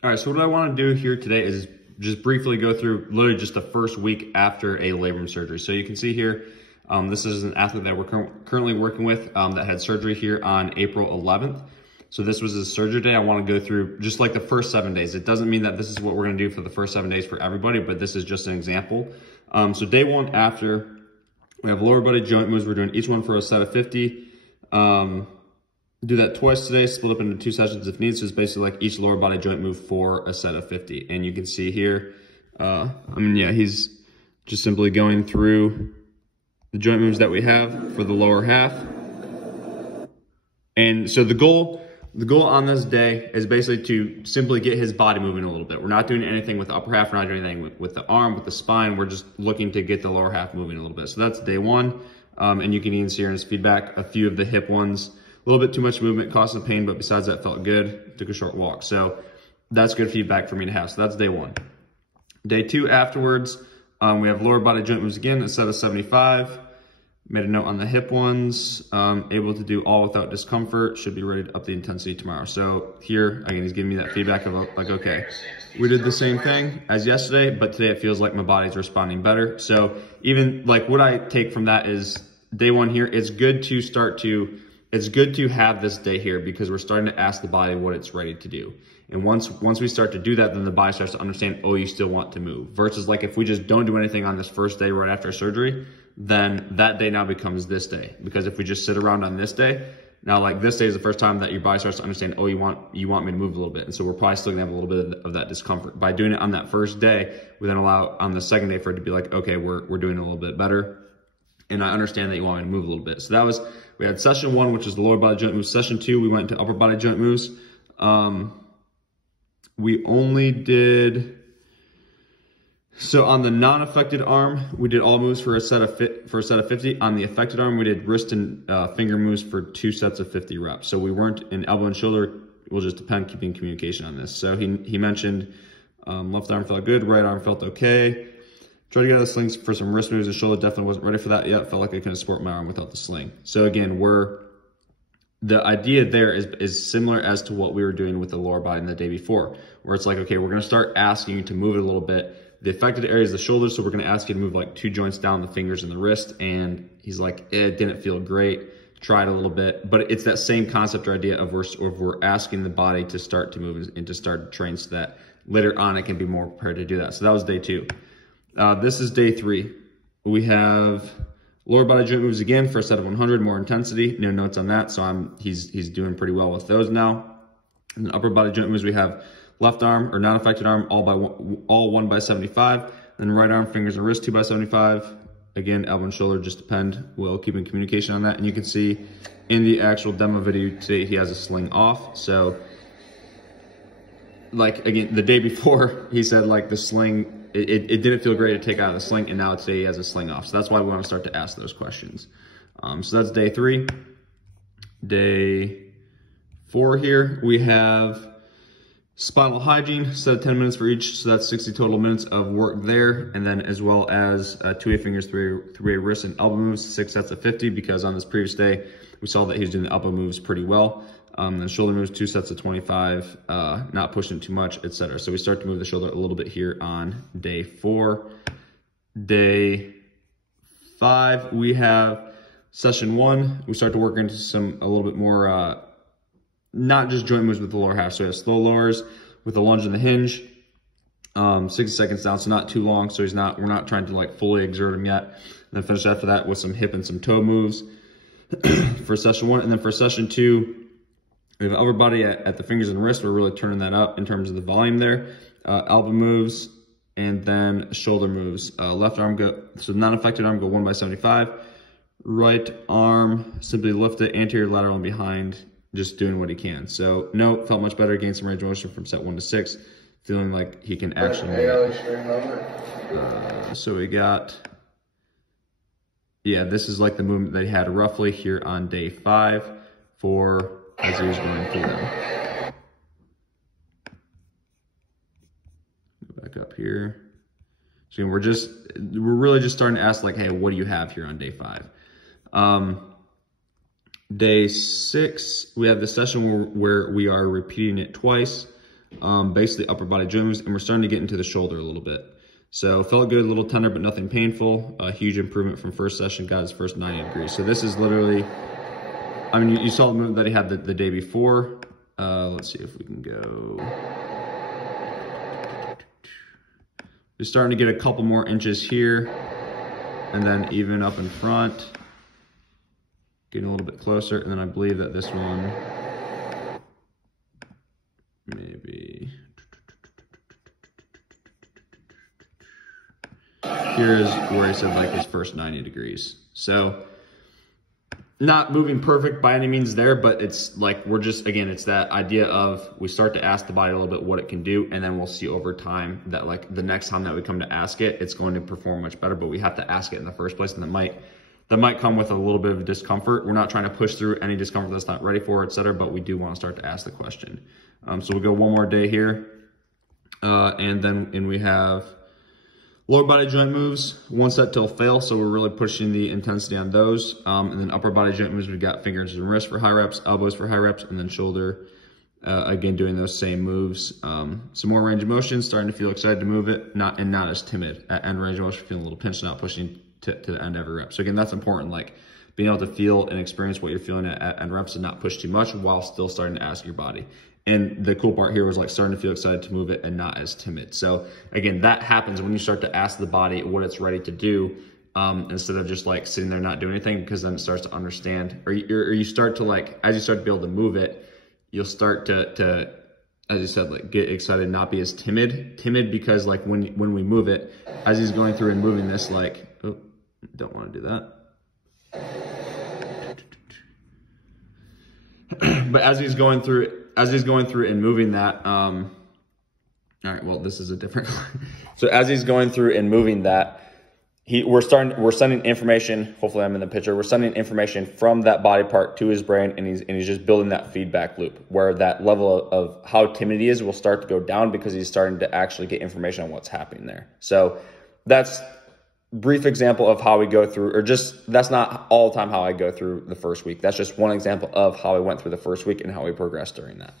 All right, so what I want to do here today is just briefly go through literally just the first week after a labrum surgery. So you can see here, this is an athlete that we're currently working with that had surgery here on April 11th. So this was his surgery day. I want to go through just like the first 7 days. It doesn't mean that this is what we're going to do for the first 7 days for everybody, but this is just an example. So day one after, we have lower body joint moves. We're doing each one for a set of 50. Do that twice today, split up into 2 sessions if needed. So it's basically like each lower body joint move for a set of 50. And you can see here, he's just simply going through the joint moves that we have for the lower half. And so the goal on this day is basically to simply get his body moving a little bit. We're not doing anything with the upper half. We're not doing anything with the arm, with the spine. We're just looking to get the lower half moving a little bit. So that's day one. And you can even see here in his feedback, a few of the hip ones, a little bit too much movement, caused some pain, but besides that, felt good. Took a short walk. So that's good feedback for me to have. So that's day one. Day two afterwards, we have lower body joint moves again, a set of 75. Made a note on the hip ones, able to do all without discomfort, should be ready to up the intensity tomorrow. So here, again, he's giving me that feedback of like, okay, we did the same thing as yesterday, but today it feels like my body's responding better. So even like what I take from that is day one here, it's good to have this day here because we're starting to ask the body what it's ready to do. And once we start to do that, then the body starts to understand, oh, you still want to move. Versus like if we just don't do anything on this first day right after surgery, then that day now becomes this day. Because if we just sit around on this day, now like this day is the first time that your body starts to understand, oh, you want me to move a little bit. And so we're probably still gonna have a little bit of that discomfort. By doing it on that first day, we then allow on the second day for it to be like, okay, we're doing a little bit better. And I understand that you want me to move a little bit. So we had session one, which was the lower body joint moves. Session two, we went into upper body joint moves. We only did, so on the non-affected arm, we did all moves for a set of 50. On the affected arm, we did wrist and finger moves for 2 sets of 50 reps. So we weren't in elbow and shoulder. We'll just depend keeping communication on this. So he mentioned left arm felt good, right arm felt okay. Tried to get out of the slings for some wrist moves. The shoulder definitely wasn't ready for that yet. Felt like I couldn't support my arm without the sling. So again, the idea there is similar as to what we were doing with the lower body in the day before, where it's like, okay, we're going to start asking you to move it a little bit. The affected area is the shoulders, so we're going to ask you to move like 2 joints down, the fingers and the wrist. And he's like, it didn't feel great. Try it a little bit. But it's that same concept or idea of we're asking the body to start to move and to start to train so that later on it can be more prepared to do that. So that was day two. This is day three. We have lower body joint moves again for a set of 100, more intensity. No notes on that, so he's doing pretty well with those now. And then upper body joint moves, we have left arm or non-affected arm all 1 by 75. Then right arm, fingers and wrist 2 by 75. Again, elbow and shoulder just depend. We'll keep in communication on that. And you can see in the actual demo video today, he has a sling off. So like again, the day before he said like the sling, it didn't feel great to take out of the sling, and now today he has a sling off. So that's why we want to start to ask those questions. So that's day three. Day four here, we have spinal hygiene, set of 10 minutes for each. So that's 60 total minutes of work there. And then as well as 2A fingers, 3A wrist and elbow moves, 6 sets of 50, because on this previous day, we saw that he was doing the elbow moves pretty well. Then shoulder moves, 2 sets of 25, not pushing it too much, etc. So we start to move the shoulder a little bit here on day 4. Day 5, we have session 1. We start to work into a little bit more, not just joint moves with the lower half. So we have slow lowers with the lunge and the hinge, 60 seconds down, so not too long. So we're not trying to like fully exert him yet. And then finish after that with some hip and some toe moves for session 1. And then for session 2, we have upper body at the fingers and wrist. We're really turning that up in terms of the volume there. Elbow moves and then shoulder moves. Left arm so non-affected arm go 1 by 75. Right arm, simply lift it anterior, lateral, and behind, just doing what he can. So no, felt much better, gained some range of motion from set 1 to 6, feeling like he can actually move. So we got, yeah, this is like the movement that he had roughly here on day 5 as he was going through them. Go back up here. So we're really just starting to ask like, hey, what do you have here on day 5? Day 6, we have the session where we are repeating it twice. basically upper body joint moves, and we're starting to get into the shoulder a little bit. So felt good, a little tender, but nothing painful. A huge improvement from first session, got his first 90 degrees. So this is literally, I mean, you saw the movement that he had the day before. Let's see if we can go. You're starting to get a couple more inches here, and then even up in front, getting a little bit closer. And then I believe that this one, maybe, here is where he said like his first 90 degrees. So not moving perfect by any means there, but it's like, we're just, again, it's that idea of we start to ask the body a little bit what it can do, and then we'll see over time that like the next time that we come to ask it, it's going to perform much better, but we have to ask it in the first place, and that might come with a little bit of discomfort. We're not trying to push through any discomfort that's not ready for, etc., but we do want to start to ask the question. So we'll go one more day here, and we have lower body joint moves, one set till fail, so we're really pushing the intensity on those. And then upper body joint moves, we've got fingers and wrists for high reps, elbows for high reps, and then shoulder, again, doing those same moves. Some more range of motion, starting to feel excited to move it, not as timid. At end range of motion, feeling a little pinched, not pushing to the end every rep. So again, that's important, like being able to feel and experience what you're feeling at end reps and not push too much while still starting to ask your body. And the cool part here was like starting to feel excited to move it and not as timid. So again, that happens when you start to ask the body what it's ready to do, instead of just like sitting there not doing anything, because then it starts to understand, or you start to like, as you start to be able to move it, you'll start to, as you said, like get excited, not be as timid because like when we move it, as he's going through and moving this, like, oh, don't want to do that. But as he's going through and moving that, all right, well, this is a different, so as he's going through and moving that, we're sending information, hopefully I'm in the picture, we're sending information from that body part to his brain, and he's just building that feedback loop where that level of how timid he is will start to go down because he's starting to actually get information on what's happening there. So that's brief example of how we go through, or just, that's not all the time how I go through the first week. That's just one example of how I went through the first week and how we progressed during that.